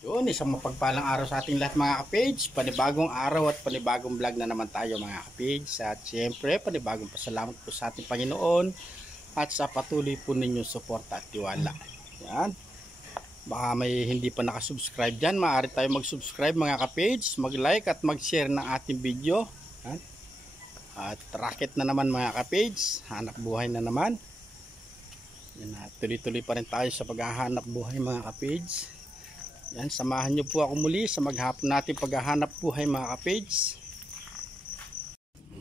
Yun, isang mapagpalang araw sa ating lahat mga ka-page. Panibagong araw at panibagong vlog na naman tayo mga ka-page. At syempre, panibagong pasalamat po sa ating Panginoon at sa patuloy po ninyong suporta at tiwala. Yan. Baka may hindi pa nakasubscribe dyan, maaari tayo mag-subscribe mga ka-page, mag-like at mag-share ng ating video. Yan. At racket na naman mga ka-page, hanap buhay na naman. Yan, tuloy-tuloy pa rin tayo sa paghahanap buhay mga ka-page. Yan, samahan nyo po ako muli sa maghapon natin paghahanap buhay mga ka-page.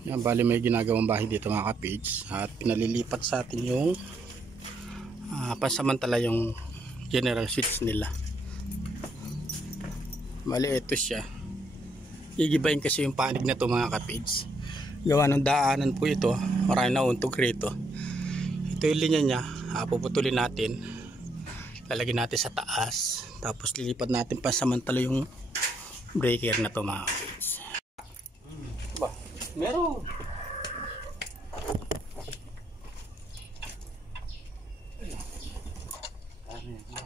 Yan, bali may ginagawang bahay dito mga ka-page. At pinalilipat sa atin yung pansamantala yung general switch nila. Bali ito siya. Igibayin kasi yung panig na to mga ka-page. Gawa ng daanan po ito. Marami na untog rito. Ito yung linya niya. Puputulin natin. Lalagyan natin sa taas. Tapos lilipat natin pansamantala yung breaker na to mga ka-page. Ba, meron.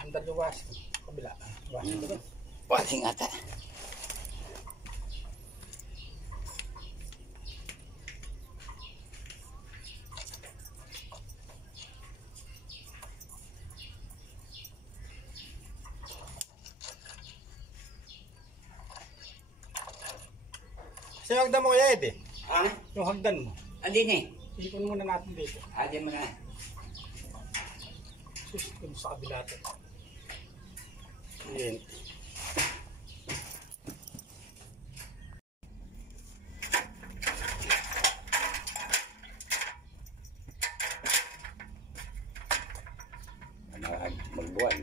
Andar yung was. Kabila. Wasing ata. Yung hagdan mo kaya Ed eh? Ha? Yung hagdan mo. Andin eh. Ipon muna natin dito. Andin mo na. Sus, dun sa kabila ito. Ayan. Magbuwan.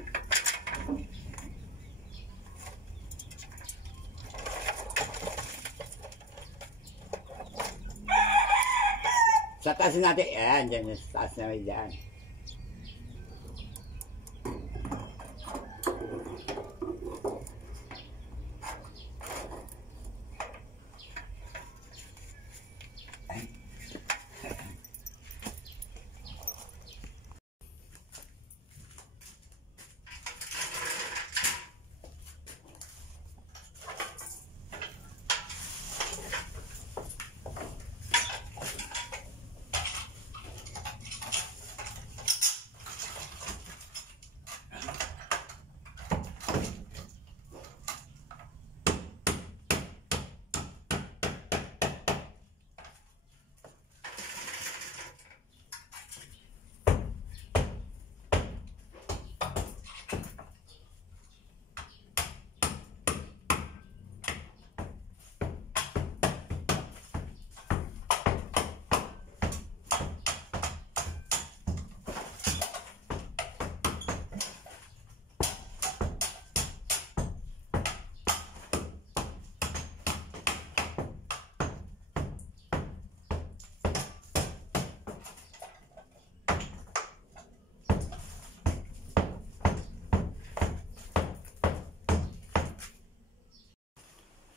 Sa taas natin, yan, dyan, sa taas namin dyan.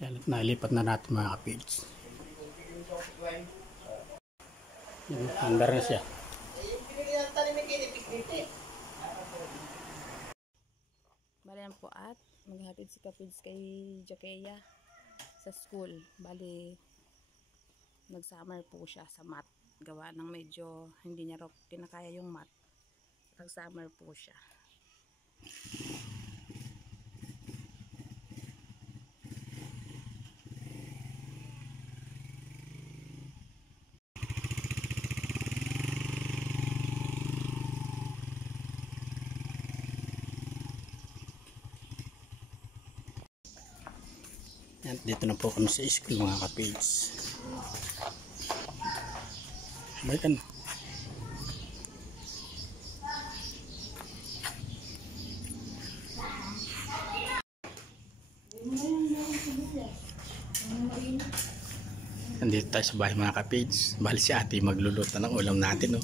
Yan, at nailipat na natin mga ka-page. Yan, andar na siya. Bali po at maghatid si ka-page kay Jakeya sa school. Bali nag-summer po siya sa math. Gawa ng medyo hindi niya raw kinakaya yung math. Nag-summer po siya. Yan, dito na po kami sa school mga ka-page. Balikan. Nandito tayo sa bahay mga ka-page. Bali si ate magluluto ng ulam natin, no?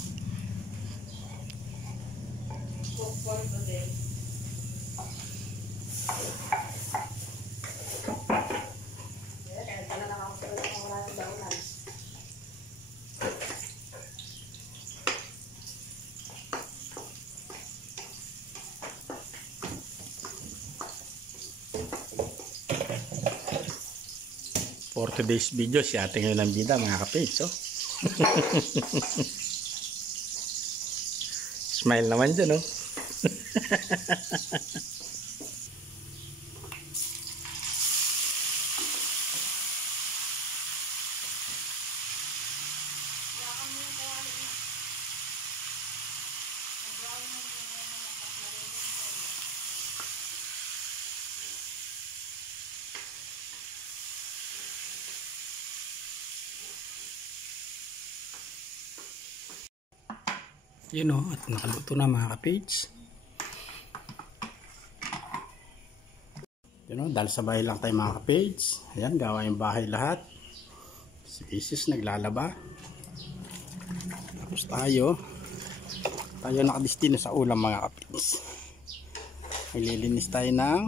For today's video, si ate ngayon ang bida mga kapage. Oh. Smile naman dyan, oh. Yun o, at nakaluto na mga kapage. Yun o, dahil sa bahay lang tayo mga kapage. Ayan, gawa yung bahay lahat. Si Isis naglalaba. Tapos tayo nakadestino sa ulam mga kapage. Maglilinis tayo ng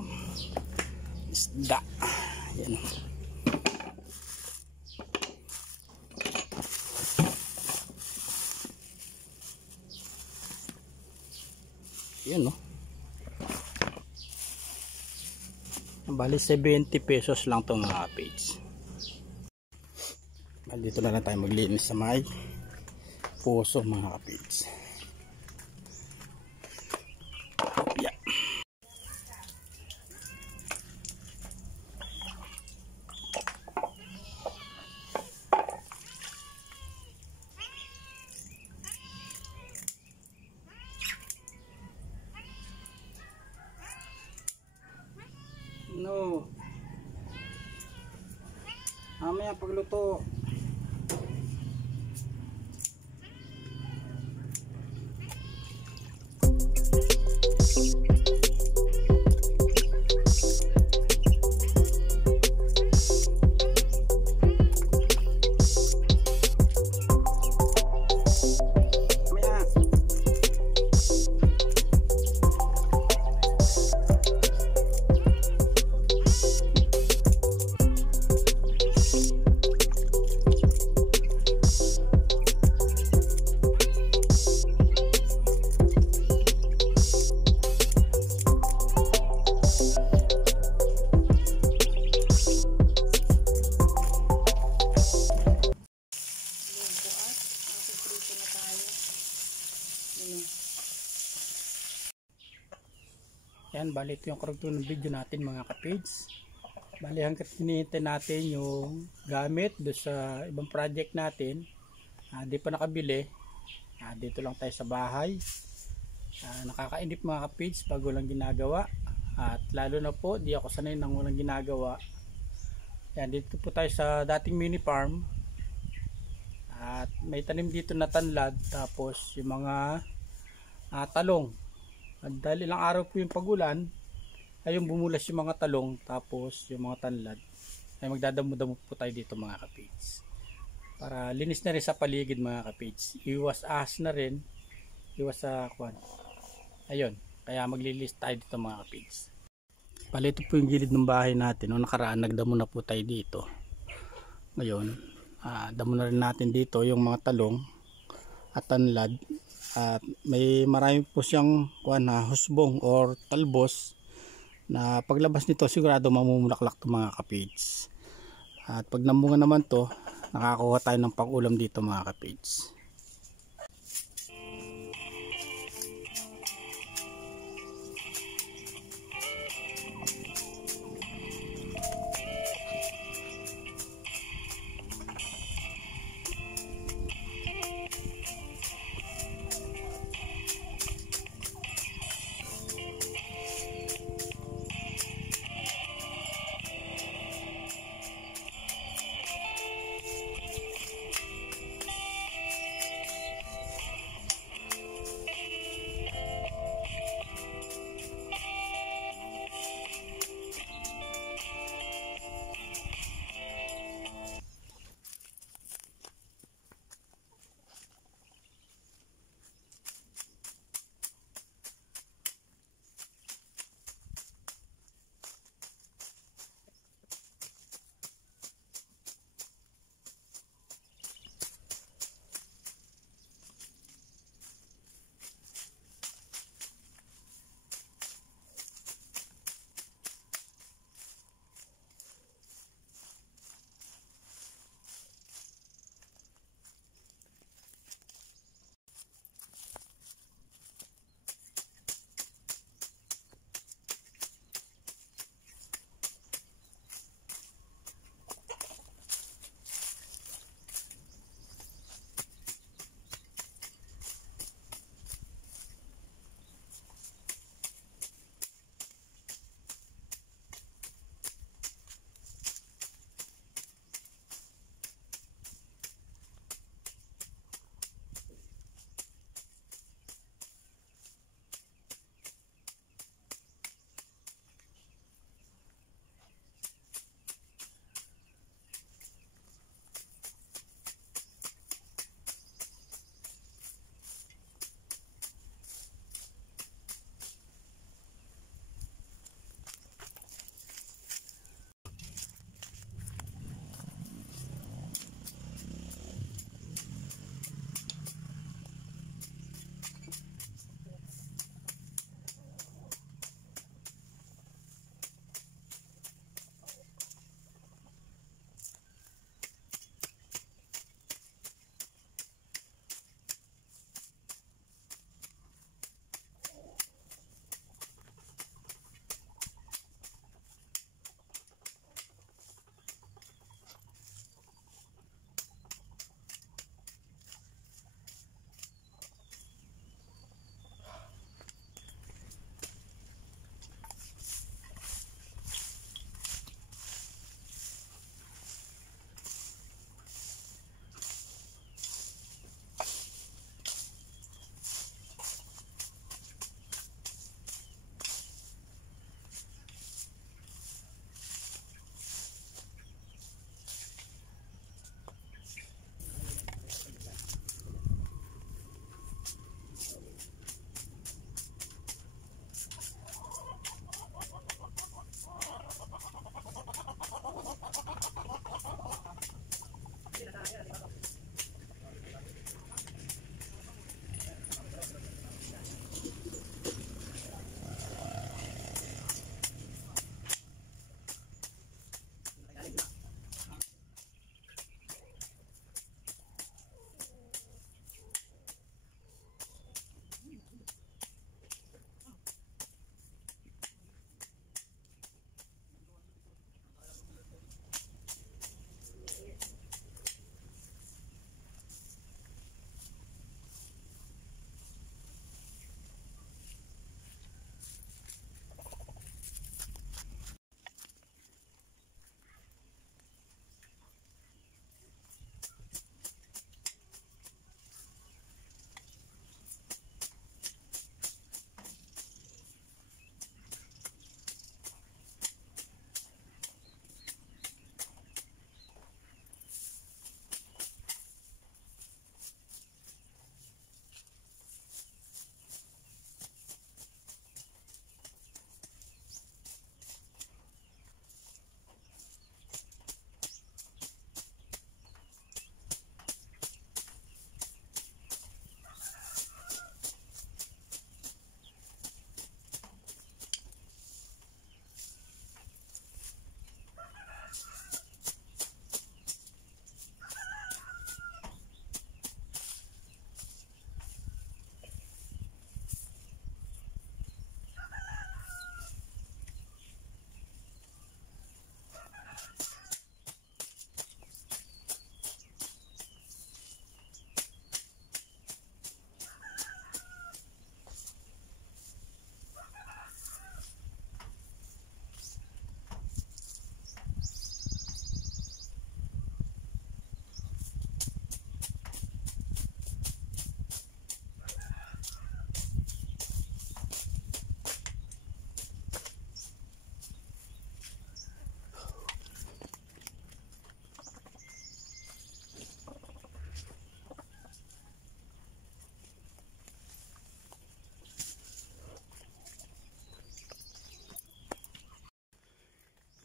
isda. Ayan o. Yun no. Bali 70 pesos lang itong mga page. Bali dito na lang tayo maglinis sa may puso mga page. Yeah. No. Mamaya pagluto. Yan, bali ito yung karugtong ng video natin mga kapage. Bali hanggat hinihintay natin yung gamit do sa ibang project natin, di pa nakabili, dito lang tayo sa bahay. Nakakainip mga kapage pag walang ginagawa, at lalo na po di ako sanay nang walang ginagawa. Yan, dito po tayo sa dating mini farm, at may tanim dito na tanlad, tapos yung mga talong. At dahil ilang araw po yung pagulan, ay yung bumulas yung mga talong, tapos yung mga tanlad, ay magdadamo-damo po tayo dito mga kapage. Para linis na rin sa paligid mga kapage. Iwas ahas na rin, iwas sa kwan. Ayun, kaya maglilis tayo dito mga kapage. Bali ito po yung gilid ng bahay natin. Noong nakaraan nagdamo na po tayo dito. Ngayon, damo na rin natin dito yung mga talong at tanlad. At may marami po siyang husbong or talbos na paglabas nito sigurado mamumulaklak to mga kapage. At pag namunga naman to, nakakuha tayo ng pang-ulam dito mga kapage.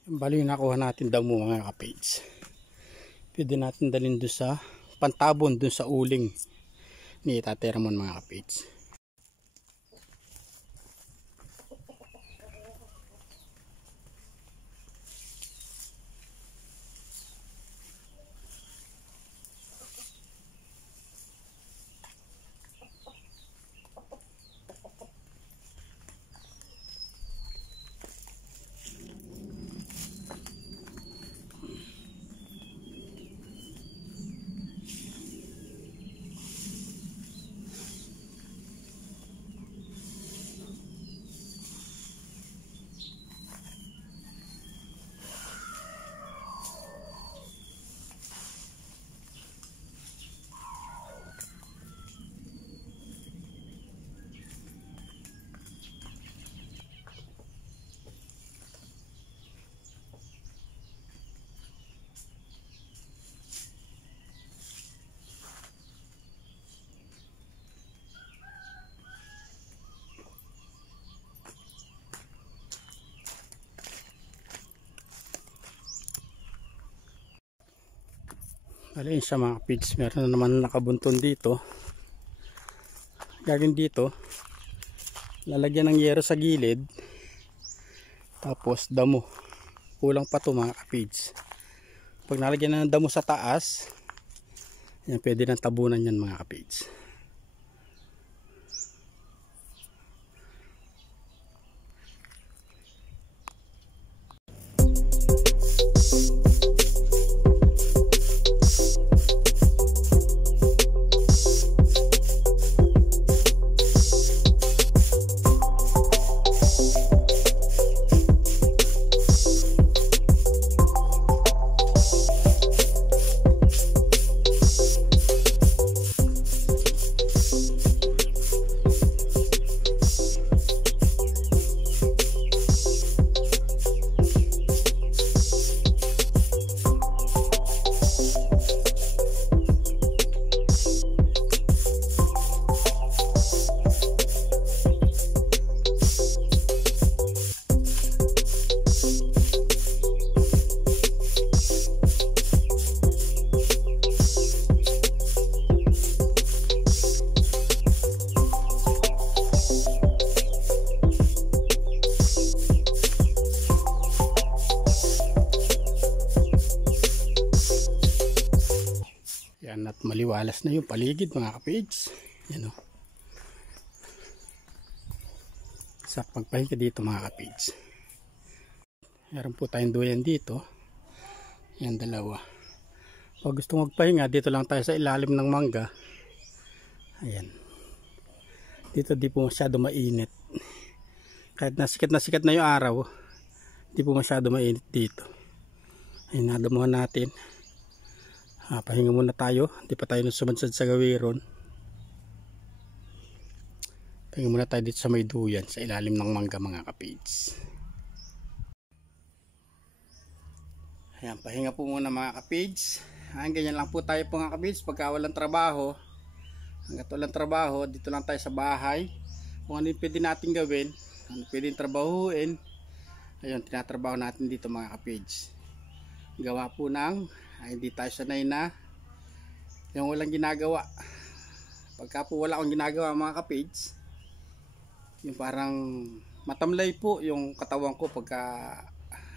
Bali yung nakuha natin damo mga kapage. Pwede natin dalhin doon sa pantabon, doon sa uling ni Tatay Ramon mga kapage. Alin sa mga kapage, meron na naman nakabunton dito. Gagawin dito, lalagyan ng yero sa gilid, tapos damo. Kulang pa to mga kapage. Pag nalagyan na ng damo sa taas, yan, pwede nang tabunan yan mga kapage. Yan, at maliwalas na yung paligid mga kapage. Yan o. Sa pagpahinga dito mga kapage. Meron po tayong duyan dito. Yan, dalawa. Pag gusto magpahinga, dito lang tayo sa ilalim ng mangga. Ayan. Dito di po masyado mainit. Kahit nasikat na yung araw, di po masyado mainit dito. Ayan, nadamuhan natin. Pahinga muna tayo, hindi pa tayo sumansad sa gawiron. Pahinga muna tayo dito sa may duyan, sa ilalim ng mangga mga kapage. Ayan, pahinga po muna mga kapage. Ayan, ganyan lang po tayo mga kapage pagka walang trabaho. Hanggat walang trabaho, dito lang tayo sa bahay. Kung ano yung pwede natin gawin, ano pwede trabahuin, ayun, tinatrabaho natin dito mga kapage. Gawa po ng hindi tayo sanay na yung walang ginagawa. Pagka po wala akong ginagawa mga kapage, yung parang matamlay po yung katawan ko pagka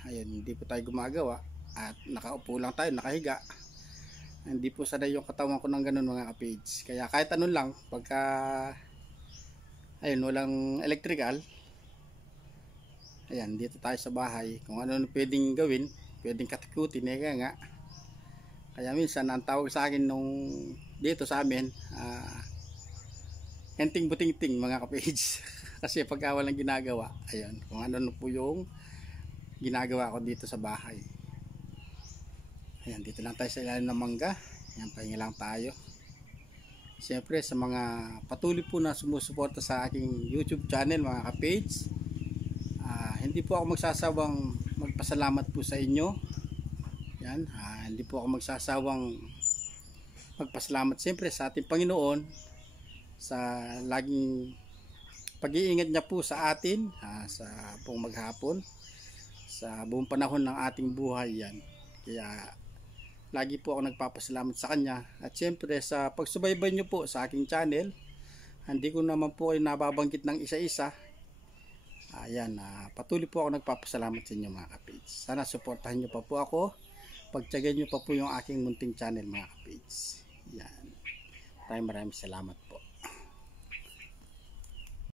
ayun, hindi po tayo gumagawa at nakaupo lang tayo, nakahiga. Hindi po sanay yung katawan ko ng ganun mga kapage. Kaya kahit anong lang, pagka ayun, walang electrical, ayan, dito tayo sa bahay. Kung ano pwedeng gawin, pwedeng katikutin, nga. Kaya minsan ang tawag sa akin nung dito sa amin, henting buting-ting mga kapage. Kasi pagka walang ginagawa, ayun, kung ano po yung ginagawa ko dito sa bahay. Ayan, dito lang tayo sa ilalim ng mangga. Ayan, pahinga lang tayo. Siyempre sa mga patuloy po na sumusuporta sa aking YouTube channel mga kapage, hindi po ako magsasawang magpasalamat po sa inyo. Yan, hindi po ako magsasawang magpasalamat siyempre sa ating Panginoon sa laging pag-iingat niya po sa atin sa buong maghapon. sa buong panahon ng ating buhay yan. Kaya lagi po ako nagpapasalamat sa kanya. At syempre sa pagsubaybay nyo po sa aking channel, hindi ko naman po kayo nababanggit ng isa-isa. Ayan, patuloy po ako nagpapasalamat sa inyo mga kapage. Sana suportahan nyo pa po ako. Pagtyagan nyo pa po yung aking munting channel mga kapage. Yan. Maraming salamat.